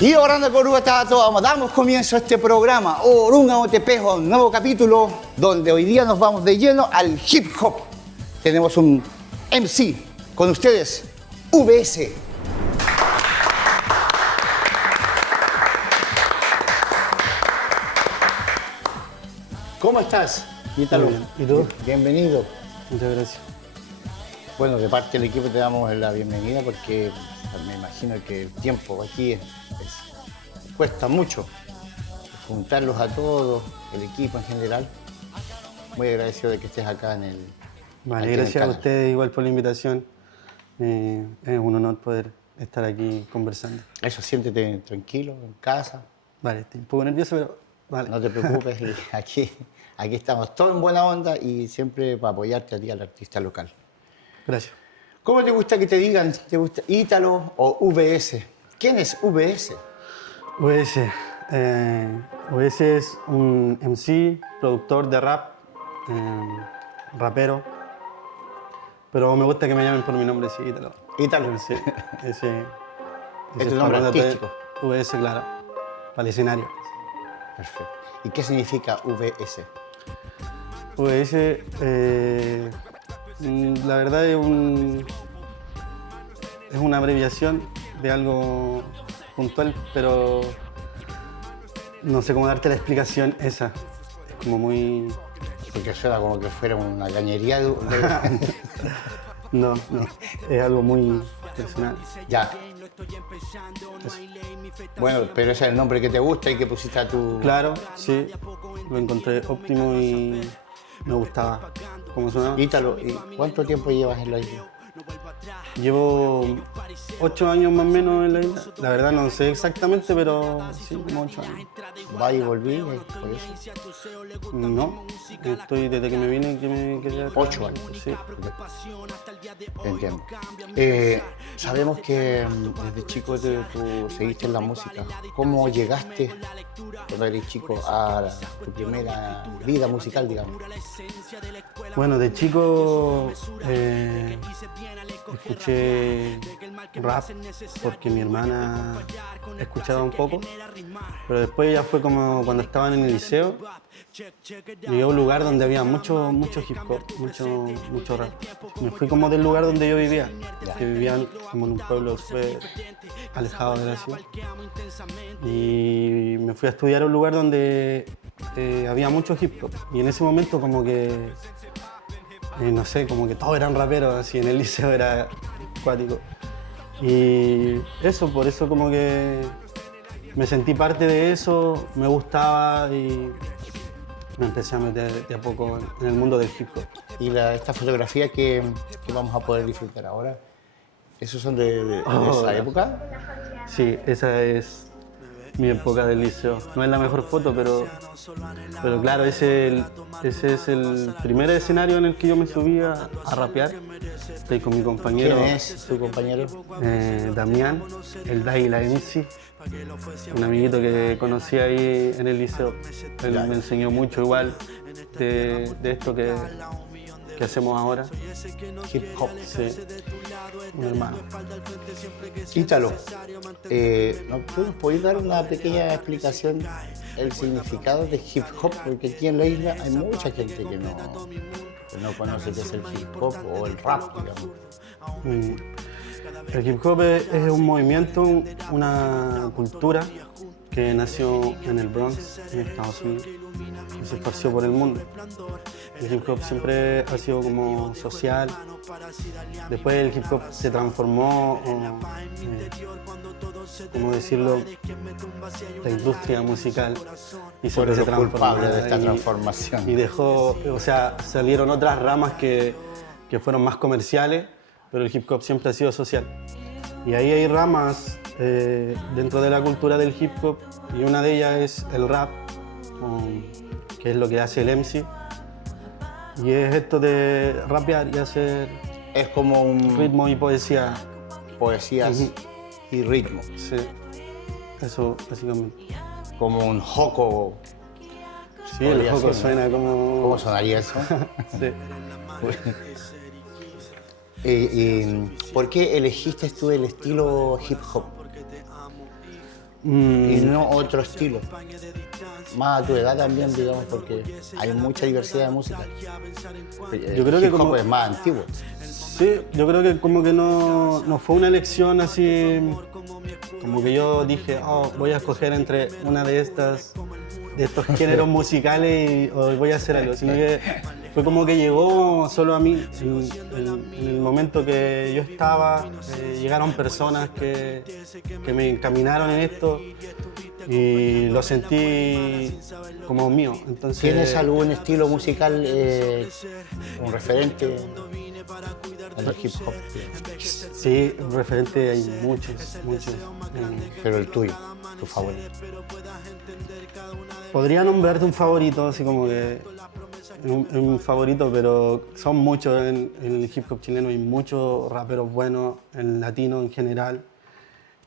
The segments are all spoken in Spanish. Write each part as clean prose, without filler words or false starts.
Y orando con todos, damos comienzo a este programa, Orunga Otepejo, un nuevo capítulo donde hoy día nos vamos de lleno al hip hop. Tenemos un MC con ustedes, VS. ¿Cómo estás, Ítalo? Muy bien. ¿Y tú? Bienvenido. Muchas gracias. Bueno, de parte del equipo te damos la bienvenida porque me imagino que el tiempo aquí cuesta mucho juntarlos a todos, el equipo en general. Muy agradecido de que estés acá en el Vale, aquí en el gracias a canal. ustedes igual por la invitación. Es un honor poder estar aquí conversando. Eso, siéntete tranquilo, en casa, Vale, estoy un poco nervioso, pero vale. no te preocupes. Y aquí estamos todos en buena onda y siempre para apoyarte a ti, al artista local. Gracias. ¿Cómo te gusta que te digan? ¿Te gusta Ítalo o VS? ¿Quién es VS? VS es un MC, productor de rap, rapero, pero me gusta que me llamen por mi nombre, sí, Ítalo. Ítalo. Sí, ese Es tu nombre artístico. VS, claro, para el escenario. Perfecto. ¿Y qué significa VS? VS, la verdad es una abreviación de algo puntual, pero no sé cómo darte la explicación esa. Es como muy... Porque suena como que fuera una cañería de... No, es algo muy personal. Ya. Bueno, pero ese es el nombre que te gusta y que pusiste a tu... Claro, sí, lo encontré óptimo y me gustaba cómo sonaba. Ítalo, ¿y cuánto tiempo llevas en la isla? Llevo 8 años más o menos en la isla. La verdad no sé exactamente, pero sí, como 8 años. Va y volví, por eso. No, estoy desde que me vine que me quedé acá. 8 años. Sí. Entiendo. Sabemos que desde chico tú seguiste en la música. ¿Cómo llegaste cuando eres chico a tu primera vida musical, digamos? Bueno, de chico escuché rap porque mi hermana escuchaba un poco, pero después ya fue como cuando estaban en el liceo, llegué a un lugar donde había mucho hip hop, mucho rap. Me fui como del lugar donde yo vivía, que vivía como en un pueblo súper alejado de la ciudad. Y me fui a estudiar a un lugar donde había mucho hip hop. Y en ese momento como que, no sé, como que todos eran raperos, así en el liceo era acuático. Y eso, por eso como que me sentí parte de eso, me gustaba y me empecé a meter de a poco en el mundo del hip hop. Y esta fotografía que vamos a poder disfrutar ahora, ¿esos son de esa época? Sí, esa es mi época del liceo. No es la mejor foto, pero claro, ese es el primer escenario en el que yo me subí a rapear. Estoy con mi compañero. ¿Quién es tu compañero? Damián, el Dai la MC, un amiguito que conocí ahí en el liceo. Él me enseñó mucho igual de esto que hacemos ahora. Hip hop. Sí, un hermano. Ítalo, ¿tú nos podés dar una pequeña explicación del significado de hip hop? Porque aquí en la isla hay mucha gente que no conoce qué es el hip hop o el rap, digamos. El hip hop es un movimiento, una cultura que nació en el Bronx, en Estados Unidos, y se esparció por el mundo. El hip hop siempre ha sido como social. Después el hip hop se transformó, ¿cómo decirlo?, la industria musical. Y Por se eso transformó culpable de esta y transformación. dejó, o sea, salieron otras ramas que fueron más comerciales, pero el hip hop siempre ha sido social. Y ahí hay ramas dentro de la cultura del hip hop y una de ellas es el rap, que es lo que hace el MC. Y es esto de rapear y hacer Es como un ritmo y poesía. poesías y ritmo, Sí, eso básicamente. como un joco. Sí, el Podría joco ser, ¿no? suena como... ¿Cómo sonaría eso? Sí. ¿Por qué elegiste tú el estilo hip hop? y no otro estilo. Más a tu edad también, digamos, porque hay mucha diversidad de música. Yo creo que hip hop como- es más antiguo. Sí, yo creo que como que no fue una elección así, como que yo dije, oh, voy a escoger entre una de estos géneros musicales y o voy a hacer algo, sino que fue como que llegó solo a mí en el momento que yo estaba, llegaron personas que me encaminaron en esto y lo sentí como mío. Entonces, ¿Tienes algún estilo musical, un referente en el hip hop? sí, referente hay muchos. Pero el tuyo, tu favorito. Podría nombrarte un favorito, así como que un favorito, pero son muchos en el hip hop chileno, hay muchos raperos buenos, en latino en general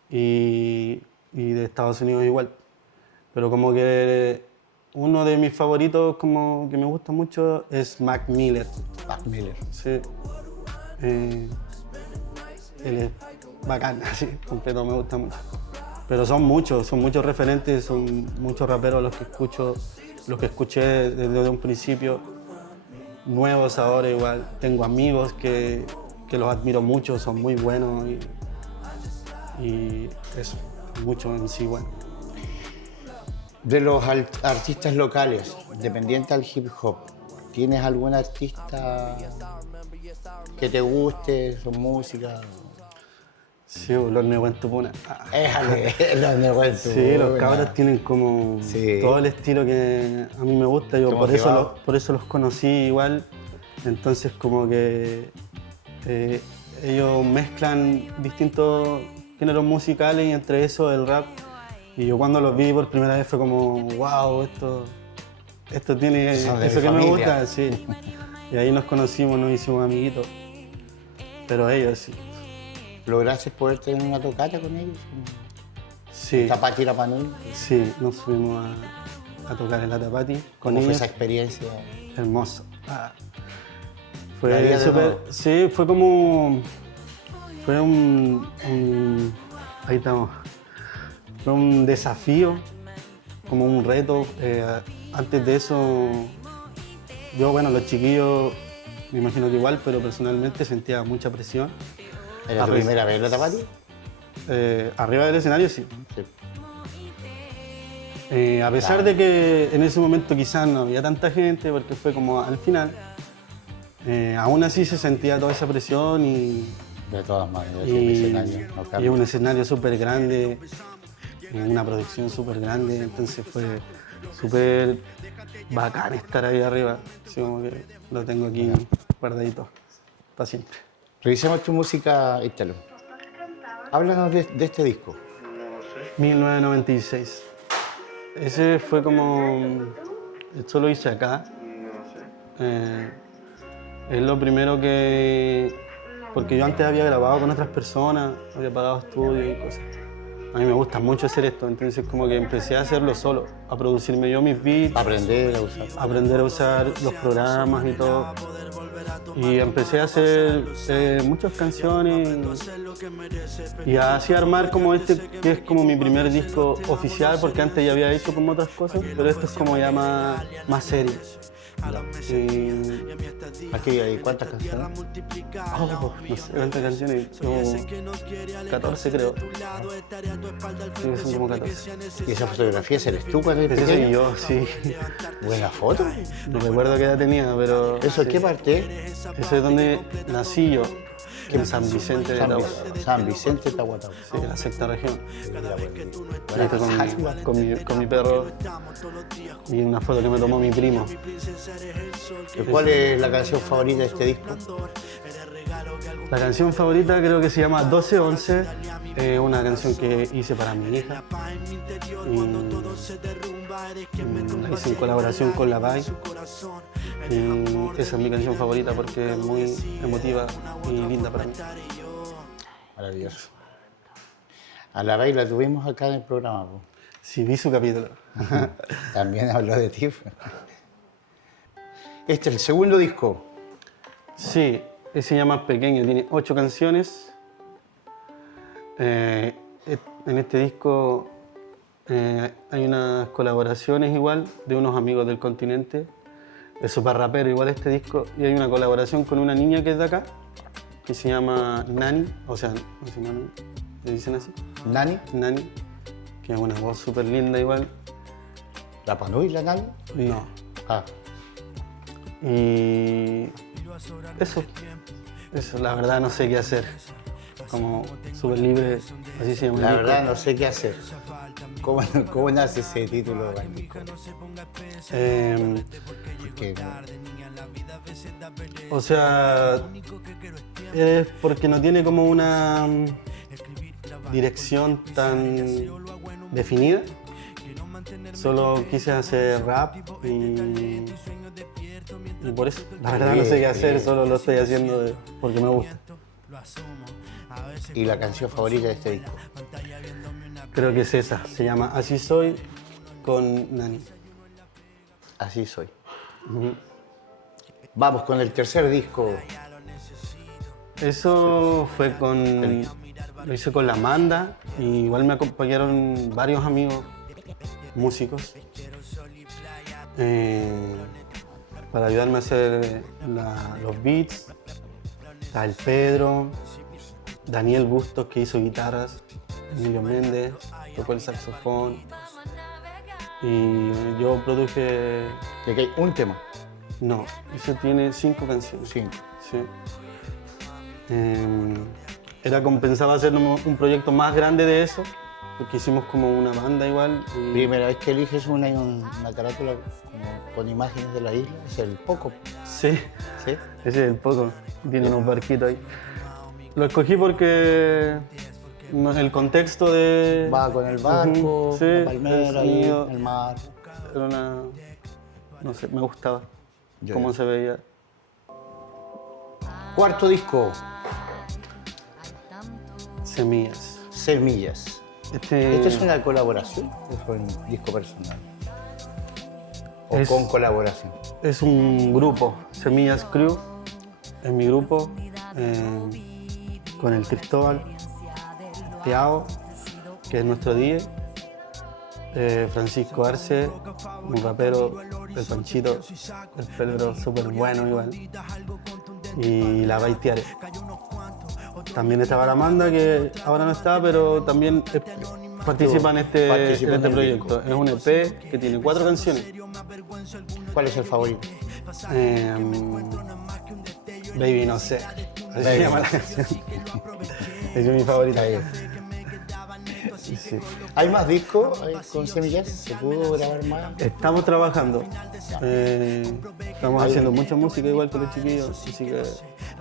y de Estados Unidos igual. Pero como que uno de mis favoritos como que me gusta mucho es Mac Miller. Mac Miller. Sí. Él es bacán, así, completo, me gusta mucho. Pero son muchos referentes, son muchos raperos los que escuché desde un principio, nuevos ahora igual. Tengo amigos que los admiro mucho, son muy buenos y eso, mucho en sí igual. De los artistas locales, dependientes al hip hop, ¿tienes algún artista que te guste, su música? Sí, los Nehuentupuna. Éjale, los Nehuentupuna. Sí, los cabros tienen como Sí. todo el estilo que a mí me gusta, yo Te por eso, motivaba. por eso los conocí igual, entonces como que ellos mezclan distintos géneros musicales y entre eso el rap, y yo cuando los vi por primera vez fue como, wow, esto tiene Son de eso mi que me familia. gusta, sí. Y ahí nos conocimos, nos hicimos amiguitos, pero ellos sí. ¿Lograste poder tener una tocata con ellos? Sí, Tapati Rapanui. sí, nos fuimos a tocar en la Tapati con ¿Cómo fue ellos. esa experiencia? Hermoso. ¿La harías Fue de súper. nuevo? Sí, fue como. Fue ahí estamos. Fue un desafío, como un reto. Antes de eso, yo, bueno, los chiquillos, me imagino que igual, pero personalmente sentía mucha presión. ¿Era tu primera vez en la Tapati? Arriba del escenario, sí. Sí. A pesar Claro. de que en ese momento quizás no había tanta gente, porque fue como al final, aún así se sentía toda esa presión De todas maneras, y, el escenario no y cambia. un escenario súper grande, una producción súper grande, entonces fue súper bacán estar ahí arriba, así como que lo tengo aquí guardadito para siempre. Revisemos tu música, Ítalo. Háblanos de este disco. 1996. Ese fue como. Esto lo hice acá. Es lo primero que. Porque yo antes había grabado con otras personas, había pagado estudios y cosas. A mí me gusta mucho hacer esto, entonces como que empecé a hacerlo solo, a producirme yo mis beats, Aprender a usar. aprender a usar los programas y todo. Y empecé a hacer muchas canciones y así armar como este, que es como mi primer disco oficial, porque antes ya había hecho como otras cosas, pero esto es como ya más serio. Y, Aquí hay cuántas canciones. no sé cuántas canciones, como 14 creo. Sí, son como 14. ¿Y esa fotografía eres tú cuando eres Ese soy pequeño? yo, sí. Buena foto. No recuerdo qué edad tenía, pero... ¿Eso en sí. qué parte? Eso es donde nací yo, en San Vicente de Tahuatahua. San Vicente de Tahuatahua. Sí, la sexta región. Buena Ahí está con mi perro y una foto que me tomó mi primo. ¿Cuál es la canción favorita de este disco? La canción favorita creo que se llama 1211, una canción que hice para mi hija. La hice en colaboración con La Pai. Y esa es mi canción favorita porque es muy emotiva y linda para mí. Maravilloso. A la Rey la tuvimos acá en el programa. Po. Sí, vi su capítulo. También habló de ti. Este es el segundo disco. Sí, ese se llama Pequeño, tiene 8 canciones. En este disco Hay unas colaboraciones igual de unos amigos del continente. Es súper rapero igual este disco. Y hay una colaboración con una niña que es de acá, que se llama Nani, o sea, no se llama Nani, le dicen así. ¿Nani? Nani, que es una voz súper linda igual. ¿La Panui, la Nani? No. Ah, Y eso, la verdad no sé qué hacer. Como súper libre, así se llama. la el disco. verdad no sé qué hacer. ¿Cómo nace ese título del disco? Porque O sea, es porque no tiene como una dirección tan definida. Solo quise hacer rap y por eso, la verdad no sé qué hacer, solo lo estoy haciendo porque me gusta. ¿Y la canción favorita de este disco? Creo que es esa, se llama Así Soy con Nani. Así soy. Vamos con el tercer disco. Eso fue lo hice con la Amanda y igual me acompañaron varios amigos músicos para ayudarme a hacer los beats. Está el Pedro, Daniel Bustos que hizo guitarras, Emilio Méndez tocó el saxofón y yo produje. De que hay un tema. No, eso tiene 5 canciones. 5. Sí. Era como pensaba hacer un proyecto más grande de eso, porque hicimos como una banda igual. Y Primera vez que eliges una carátula como con imágenes de la isla, es el Poco. sí, ¿Sí? ese es el poco. Tiene unos barquitos ahí. Lo escogí porque el contexto de... Va con el barco, Ujú, sí, la palmera, el y sonido. el mar. Era no sé, me gustaba Ya. cómo se veía. Cuarto disco, Semillas. Semillas. ¿Esto es una colaboración o es un disco personal? ¿O Es- con colaboración? Es un grupo, Semillas Crew, es mi grupo, con el Cristóbal, Tiago, que es nuestro DJ, Francisco Arce, un rapero, el Panchito, el pelero súper bueno igual, y la Baitiare. También estaba la Amanda, que ahora no está, pero también participa en Participa en este el proyecto. Es un EP que tiene 4 canciones. ¿Cuál es el favorito? Baby, no sé. Así se Baby. llama la canción. Es mi favorita. Sí. ¿Hay más discos con Semillas? ¿Se pudo grabar más? Estamos trabajando. Estamos haciendo mucha música igual con los chiquillos, así que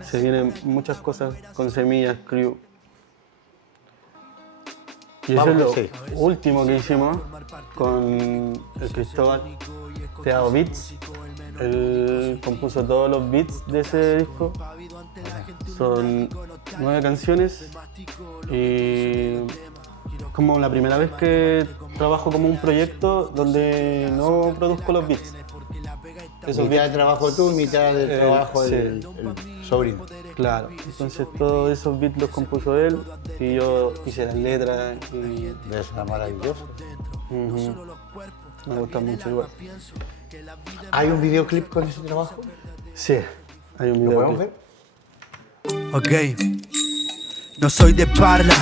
se vienen muchas cosas con Semillas Crew. Y eso es Vamos, lo sí. último que hicimos con el Cristóbal Teado Beats. Él compuso todos los beats de ese disco. Son 9 canciones y como la primera vez que trabajo como un proyecto donde no produzco los beats. Esos Mitad de trabajo tú, mitad de trabajo sí. el sobrino. Claro, entonces todos esos beats los compuso él y yo hice las letras y Debe ser maravilloso. me gusta mucho igual. ¿Hay un videoclip con ese trabajo? Sí, hay un ¿Lo video. podemos ver? Ok, no soy de parla,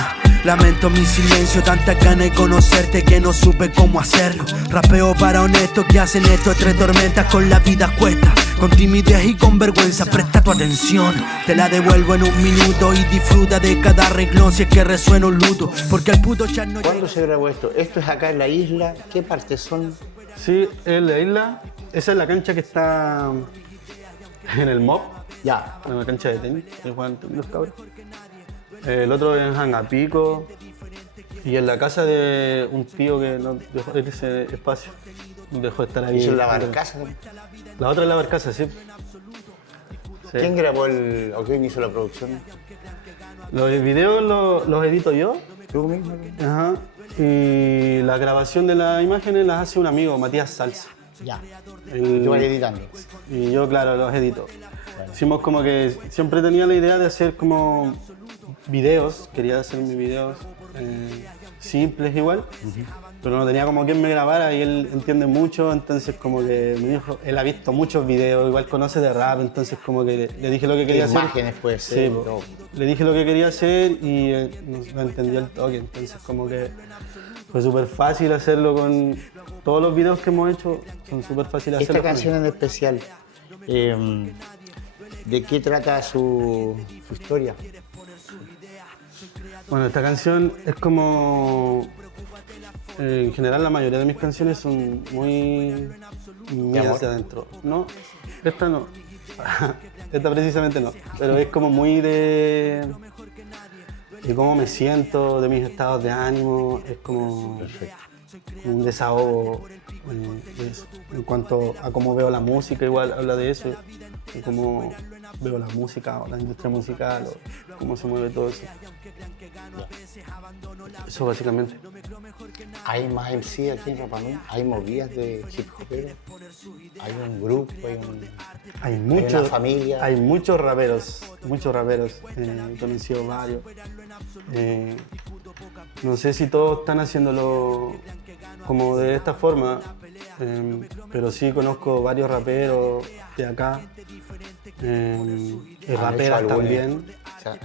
lamento mi silencio, tanta gana de conocerte que no supe cómo hacerlo. Rapeo para honestos que hacen esto, 3 tormentas con la vida cuesta. Con timidez y con vergüenza, presta tu atención. Te la devuelvo en un minuto y disfruta de cada renglón si es que resuena un luto. Porque al puto chat no ¿Cuándo se grabó esto? ¿Esto es acá en la isla? ¿Qué partes son? Sí, es la isla. Esa es la cancha que está en el MOP, Ya. en la cancha de tenis, que juegan los cabros. El otro es en Jangapico y en la casa de un tío que no dejó ese espacio. Dejó de estar ahí. ¿Hizo en la barcaza? La otra es la barcaza, sí. Sí. ¿Quién grabó o quién hizo la producción? Los videos los edito yo. ¿Tú mismo? Ajá. Y la grabación de las imágenes las hace un amigo, Matías Salsa. Ya. Él- Yo voy editando. Y yo, claro, los edito. Hicimos como que siempre tenía la idea de hacer como videos, quería hacer mis videos simples igual, pero no tenía como quien me grabara y él entiende mucho, entonces como que me dijo, él ha visto muchos videos, igual conoce de rap, entonces como que le dije lo que quería hacer. Imágenes puede ser. Sí, le dije lo que quería hacer y lo entendió el toque, entonces como que fue súper fácil hacerlo con todos los videos que hemos hecho, son súper fáciles hacerlo. Esta canción en especial, ¿de qué trata su historia? Bueno, esta canción es como... en general la mayoría de mis canciones son muy mías de adentro. No, esta no. Esta precisamente no. Pero es como muy de cómo me siento, de mis estados de ánimo. Es como un desahogo en cuanto a cómo veo la música, igual habla de eso. De cómo veo la música o la industria musical o cómo se mueve todo eso. Eso básicamente. ¿Hay más MC aquí en Rapa Nui? ¿Hay movidas de hip hopero? ¿Hay un grupo? ¿Hay una familia? Hay muchos raperos. He conocido varios. No sé si todos están haciéndolo como de esta forma, pero sí conozco varios raperos de acá. Y raperas también.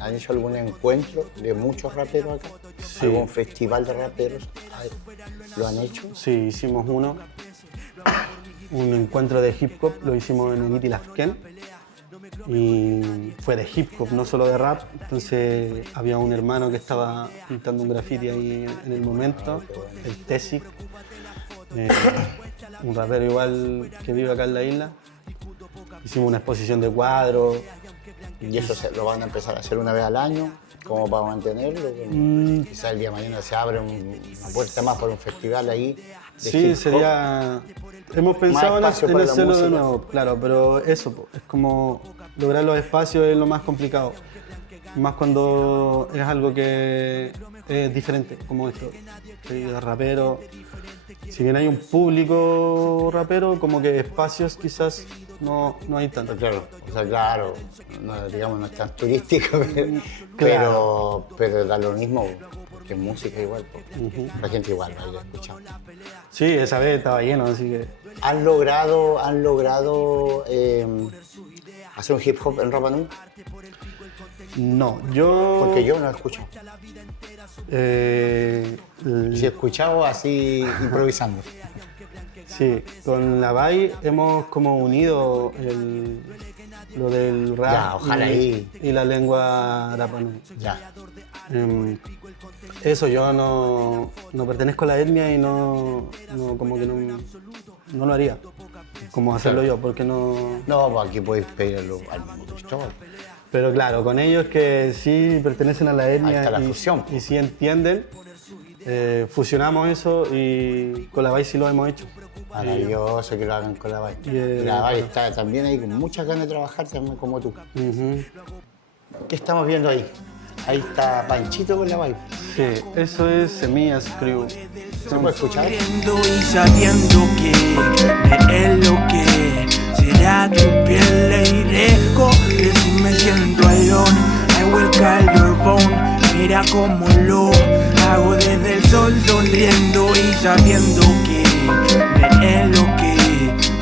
¿Han hecho algún encuentro de muchos raperos acá? Sí. ¿Algún festival de raperos? ¿Lo han hecho? Sí, hicimos uno. Un encuentro de hip hop, lo hicimos en el Iti Lasken. Y fue de hip hop, no solo de rap. Entonces había un hermano que estaba pintando un graffiti ahí en el momento, el Tesic. Un rapero igual que vive acá en la isla. Hicimos una exposición de cuadros. ¿Y eso lo van a empezar a hacer una vez al año? ¿Cómo para mantenerlo? Quizás el día de mañana se abre una puerta más para un festival ahí. Sí, sería... Hemos pensado en hacerlo de nuevo, claro, pero eso, es como lograr los espacios es lo más complicado. Más cuando es algo que es diferente, como esto. De rapero. Si bien hay un público rapero, como que espacios quizás no hay tanto. Claro, no, digamos, no es tan turístico, Claro. pero da lo mismo, porque es música igual, la gente igual va a ir a escuchar. Sí, esa vez estaba lleno, así que... ¿Han logrado hacer un hip hop en Rapa Nui? No, yo... Porque yo no lo he escuchado. Si he escuchado así improvisando. Sí, con la Bai hemos como unido lo del rap Ya, ojalá y la lengua Rapa Nui. Ya. Eso, yo no pertenezco a la etnia y como que no lo haría. Como hacerlo yo, porque no... No, pues aquí podéis pedirlo al mismo Cristóbal. Pero claro, con ellos que sí pertenecen a la etnia Ahí está la fusión. y sí entienden, fusionamos eso y con la Bai sí lo hemos hecho. Maravilloso que lo hagan con la Bai. La Bai está también ahí con muchas ganas de trabajar también como tú. ¿Qué estamos viendo ahí? Ahí está Panchito con la Bai. Sí, eso es Semillas Crew. ¿Se puede escuchar? Y sabiendo que de él lo que será tu piel le iré correr si me siento alone. I will call your phone. Mira cómo lo hago desde el sol sonriendo y sabiendo que de él lo que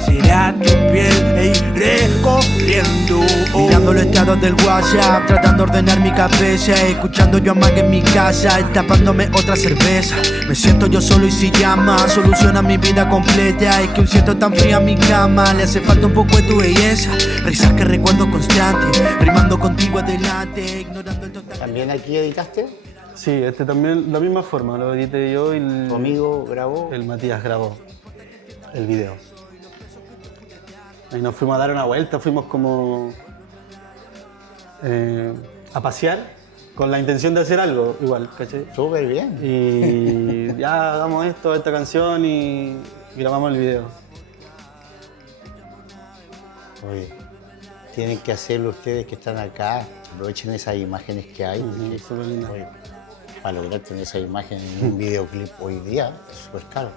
será tu piel e iré corriendo. Mirando los estados del WhatsApp, tratando de ordenar mi cabeza, escuchando yo a Mac en mi casa, tapándome otra cerveza. Me siento yo solo y si llama, soluciona mi vida completa. Es que un siento tan fría a mi cama, le hace falta un poco de tu belleza. Risas que recuerdo constante, rimando contigo adelante, ignorando el total. ¿También aquí editaste? Sí, este también, la misma forma, lo edité yo y ¿Tu amigo grabó? el Matías grabó el video. Ahí nos fuimos a dar una vuelta, fuimos como a pasear con la intención de hacer algo igual, ¿cachai? Súper bien. Y ya hagamos esta canción y grabamos el video. Oye, tienen que hacerlo ustedes que están acá, aprovechen esas imágenes que hay. Porque, súper linda. oye, para lograr tener esa imagen en un videoclip hoy día es súper caro.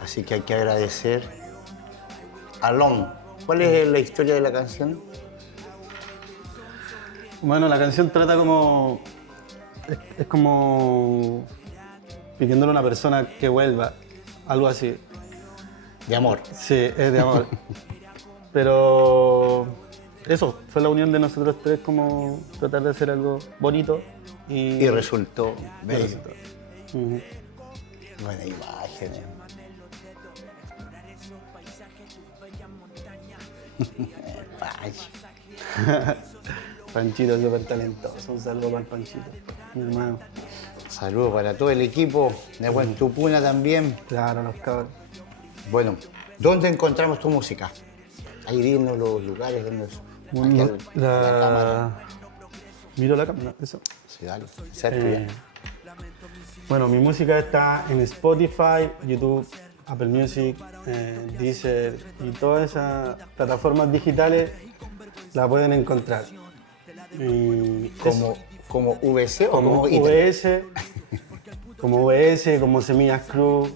Así que hay que agradecer a Lon. ¿Cuál es la historia de la canción? Bueno, la canción trata como... Es como pidiéndole a una persona que vuelva, algo así. De amor. Sí, es de amor. Pero eso, fue la unión de nosotros tres, como tratar de hacer algo bonito. Y resultó y bello. resultó. Ujú. Buena imagen. Ay, Panchito súper talentoso, un saludo para el Panchito, mi hermano. saludos para todo el equipo de Buen Tupuna también. Claro, los cabros. Bueno, ¿dónde encontramos tu música? Ahí dinos los lugares donde... Bueno, aquí la cámara. Miro la cámara, eso. Sí, dale, cerca Eh, ya. bueno, mi música está en Spotify, YouTube, Apple Music, Deezer y todas esas plataformas digitales la pueden encontrar. Y ¿Como VC o como como ITER? VS, como VS, como Semillas Crew,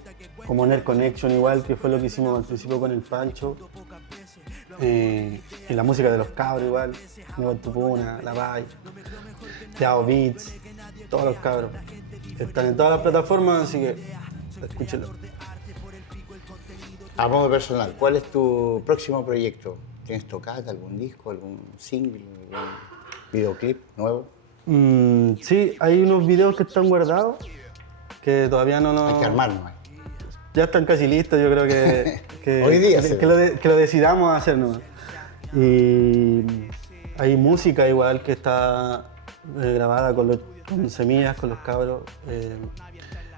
como Nerd Connection igual, que fue lo que hicimos al principio con el Pancho. Y la música de los cabros igual, Nueva Tupuna, La Bay, Teao Beats, todos los cabros. Están en todas las plataformas, así que escúchenlo. A modo personal, ¿cuál es tu próximo proyecto? ¿Tienes tocada algún disco, algún single, algún videoclip nuevo? Sí, hay unos videos que están guardados que todavía no... Hay que armarnos. Ya están casi listos, yo creo que Hoy día que, sí. que lo decidamos hacer nomás. Y hay música igual que está grabada con Semillas, con los cabros.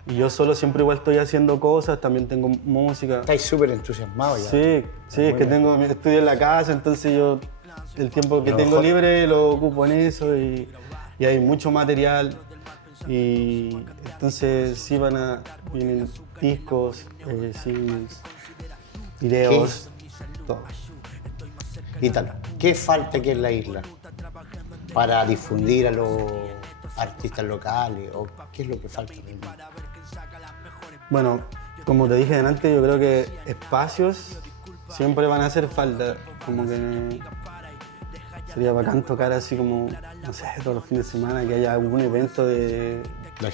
Y yo solo siempre igual estoy haciendo cosas, también tengo música. Estáis súper entusiasmados ya. Sí, es que tengo mi estudio en la casa, entonces yo el tiempo que Lo tengo mejor. libre lo ocupo en eso y hay mucho material. Y entonces sí vienen discos, singles, videos, todo. Ítalo, ¿qué falta aquí en la isla para difundir a los artistas locales? ¿O qué es lo que falta? Bueno, como te dije delante, yo creo que espacios siempre van a hacer falta. Como que sería bacán tocar así como, no sé, todos los fines de semana, que haya algún evento de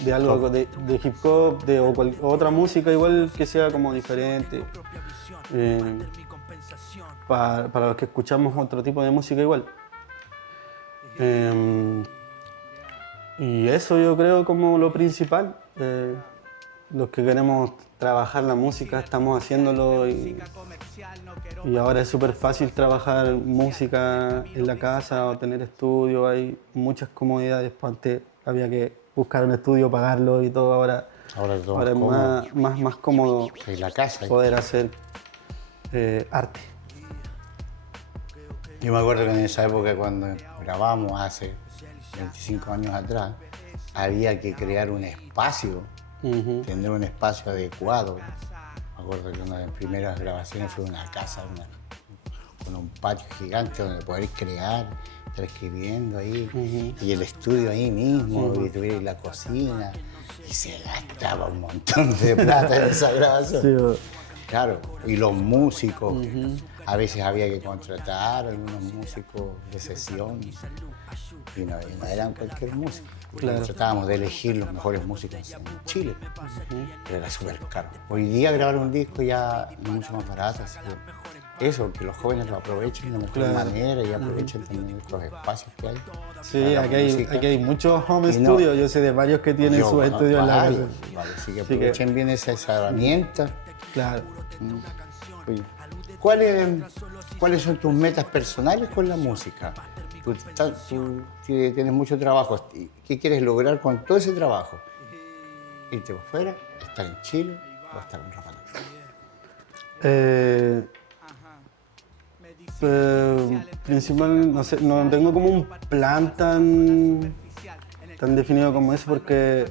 hip algo hop. de hip hop, o otra música igual que sea como diferente. Para los que escuchamos otro tipo de música igual. Y eso yo creo como lo principal. Los que queremos trabajar la música estamos haciéndolo y ahora es súper fácil trabajar música en la casa o tener estudio, hay muchas comodidades. Pues antes había que buscar un estudio, pagarlo y todo, ahora Ahora es es más cómodo en la casa. poder hacer arte. Yo me acuerdo que en esa época cuando grabamos hace 25 años atrás, había que crear un espacio, tener un espacio adecuado. Me acuerdo que una de las primeras grabaciones fue una casa con un patio gigante donde poder crear, estar escribiendo ahí, y el estudio ahí mismo, y tuviera la cocina, y se gastaba un montón de plata en esa grabación. Sí, Claro, y los músicos, a veces había que contratar a algunos músicos de sesión y no eran cualquier músico. Claro. Tratábamos de elegir los mejores músicos en Chile, pero era súper caro. Hoy día grabar un disco ya es mucho más barato, así que eso, que los jóvenes lo aprovechen de la mejor Claro. manera y aprovechen también los espacios que hay. sí, para la aquí hay muchos home Y no- studios, yo sé de varios que tienen Yo sus conozco estudios en la casa. varios, vale, así que aprovechen bien esa herramienta. Claro. Oye, ¿cuáles son tus metas personales con la música? Tú tienes mucho trabajo. ¿Qué quieres lograr con todo ese trabajo? ¿Irte por fuera? ¿Estar en Chile? ¿O estar en Rapanui? Principal, no sé, no tengo como un plan tan definido como eso porque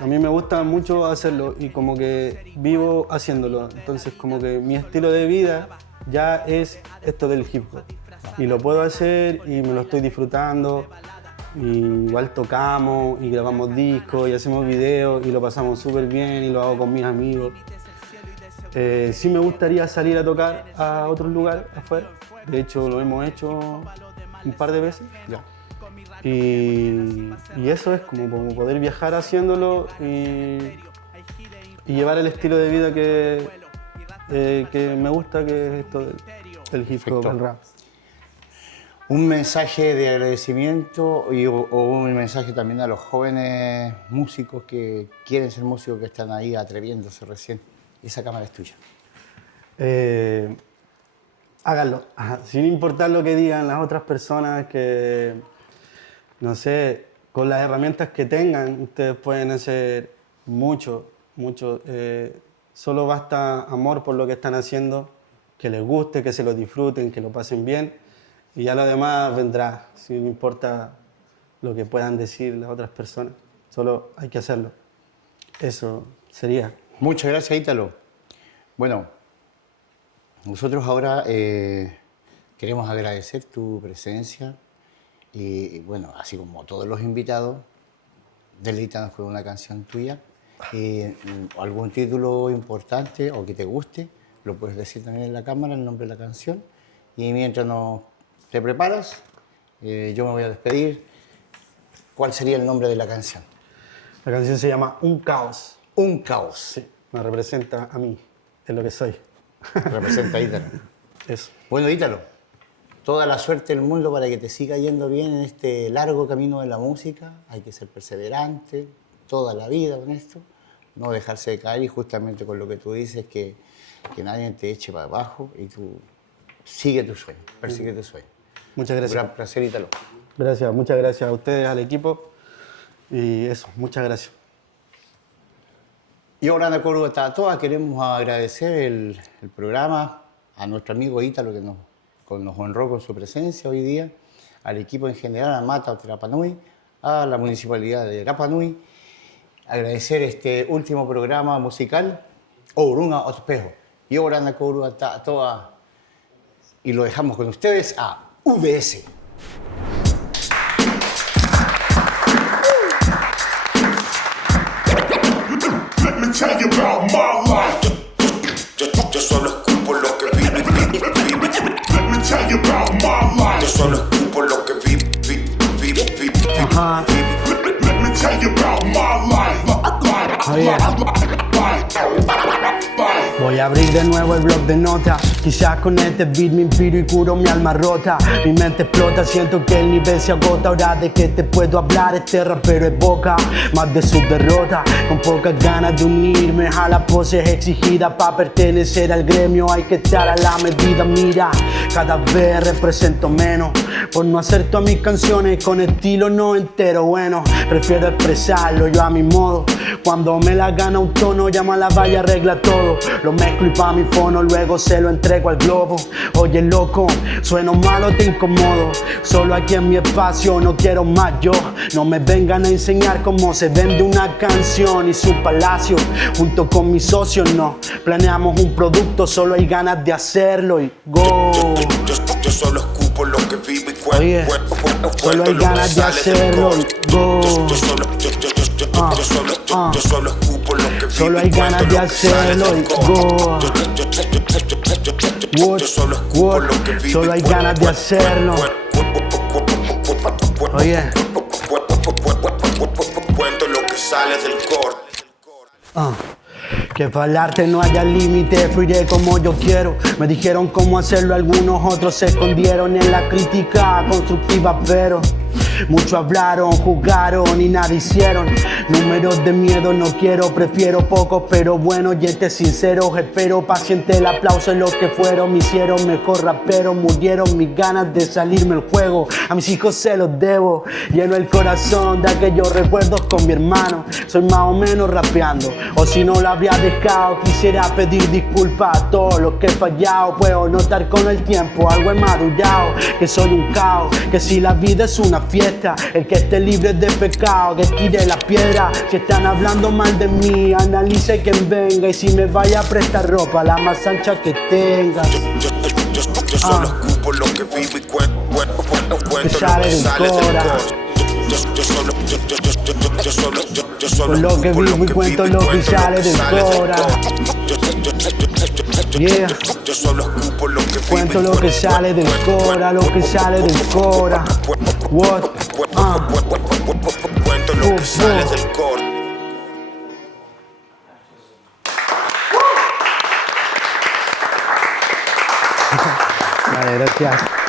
a mí me gusta mucho hacerlo y como que vivo haciéndolo. Entonces como que mi estilo de vida ya es esto del hip hop. Y lo puedo hacer y me lo estoy disfrutando. Y igual tocamos y grabamos discos y hacemos videos y lo pasamos súper bien y lo hago con mis amigos. Sí me gustaría salir a tocar a otros lugares afuera. De hecho lo hemos hecho un par de veces. Ya. Y eso es como poder viajar haciéndolo y llevar el estilo de vida que me gusta, que es esto del hip hop, el rap. Un mensaje de agradecimiento o un mensaje también a los jóvenes músicos que quieren ser músicos, que están ahí atreviéndose recién. Esa cámara es tuya. Háganlo, sin importar lo que digan las otras personas, que, no sé, con las herramientas que tengan, ustedes pueden hacer mucho. Solo basta amor por lo que están haciendo, que les guste, que se lo disfruten, que lo pasen bien, y ya lo demás vendrá, sin importa lo que puedan decir las otras personas. Solo hay que hacerlo. Eso sería. Muchas gracias, Ítalo. Bueno, nosotros ahora queremos agradecer tu presencia y, bueno, así como todos los invitados, deleítanos con una canción tuya. Algún título importante o que te guste, lo puedes decir también en la cámara, el nombre de la canción. Y mientras te preparas, yo me voy a despedir. ¿Cuál sería el nombre de la canción? La canción se llama Un Caos. Un Caos. Sí, me representa a mí, es lo que soy. Representa a Ítalo. Eso. Bueno, Ítalo, toda la suerte del mundo para que te siga yendo bien en este largo camino de la música. Hay que ser perseverante toda la vida con esto, no dejarse de caer, y justamente con lo que tú dices, que nadie te eche para abajo y tú sigue tu sueño, persigue tu sueño. Muchas gracias. Un gran placer, Ítalo. Gracias, muchas gracias a ustedes, al equipo, y eso, muchas gracias. Y ahora, de Córdoba está toda, queremos agradecer el programa a nuestro amigo Ítalo, que nos honró con su presencia hoy día, al equipo en general, a Mata de Rapa Nui, a la municipalidad de Rapa Nui. Agradecer este último programa musical, Orunga Otpejo. Y ahora, de Córdoba está toda, y lo dejamos con ustedes a VS. Let me tell you about my life. Yo solo escupo lo que vi. Let me tell you about my life. Yo solo escupo lo que vi. Let me tell you about my life. Voy a abrir de nuevo el blog de notas. Quizás con este beat me inspiro y curo mi alma rota. Mi mente explota, siento que el nivel se agota. Ahora de que te puedo hablar, este rapero evoca más de su derrota. Con pocas ganas de unirme a las poses exigidas. Pa' pertenecer al gremio hay que estar a la medida. Mira, cada vez represento menos por no hacer todas mis canciones con estilo no entero. Bueno, prefiero expresarlo yo a mi modo. Cuando me la gana un tono, llama a la valla, arregla todo. Lo mezclo y pa' mi fono, luego se lo entrego al globo. Oye, loco, sueno malo, te incomodo. Solo aquí en mi espacio, no quiero más yo. No me vengan a enseñar cómo se vende una canción y su palacio. Junto con mis socios, no planeamos un producto, solo hay ganas de hacerlo y go. Yo solo escupo lo que vivo y cuento. Oye, solo hay ganas de hacerlo y go. Yo solo escupo lo que vivo. Solo hay ganas de hacerlo y go. Yo solo escupo lo que vivo. Solo hay ganas de hacerlo. Oye. Cuento lo que sale del core. Que para el arte no haya límite, fluiré como yo quiero. Me dijeron cómo hacerlo, algunos otros se escondieron en la crítica constructiva, pero muchos hablaron, jugaron y nada hicieron. Números de miedo no quiero, prefiero pocos pero bueno. Y este sincero, espero paciente el aplauso en los que fueron. Me hicieron mejor rapero, murieron mis ganas de salirme el juego. A mis hijos se los debo, lleno el corazón de aquellos recuerdos con mi hermano. Soy más o menos rapeando, o si no lo habría dejado. Quisiera pedir disculpas a todos los que he fallado. Puedo notar con el tiempo algo he madurado, que soy un caos, que si la vida es una fiesta, el que esté libre de pecado, que tire la piedra. Si están hablando mal de mí, analice quien venga. Y si me vaya a prestar ropa, la más ancha que tengas. Yo solo escupo lo que vivo y cuento Que sale del cora. Yo solo Lo que vivo y cuento lo que sale del cora. Yeah. Yo solo escupo lo que vivo. Cuento lo que sale del cora, lo que sale del cora. What? Cuento lo que sale del corte. Vale, gracias.